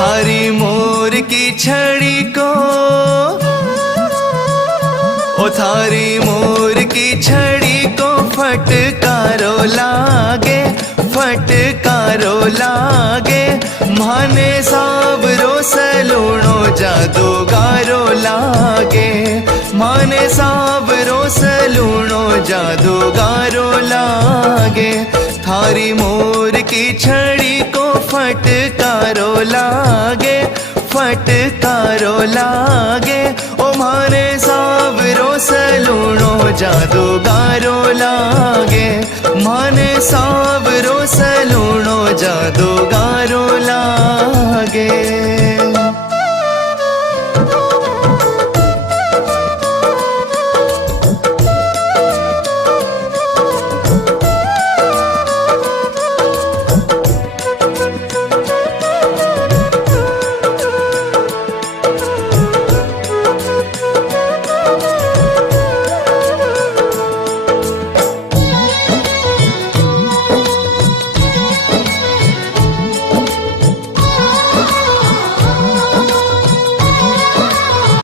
थारी मोर की छड़ी को, ओ थारी मोर की छड़ी को फटकारो लागे, फटकारो लागे। माने सावरो सलूणो जादूगारो लागे, माने सावरो सलूणो जादूगारो लागे। थारी मोर की छड़ी को फटकारो लागे, फटकारो लागे। ओ माने सावरो सलूणो जादूगारो लागे, माने सावरो सलूणो जादूगारो लागे।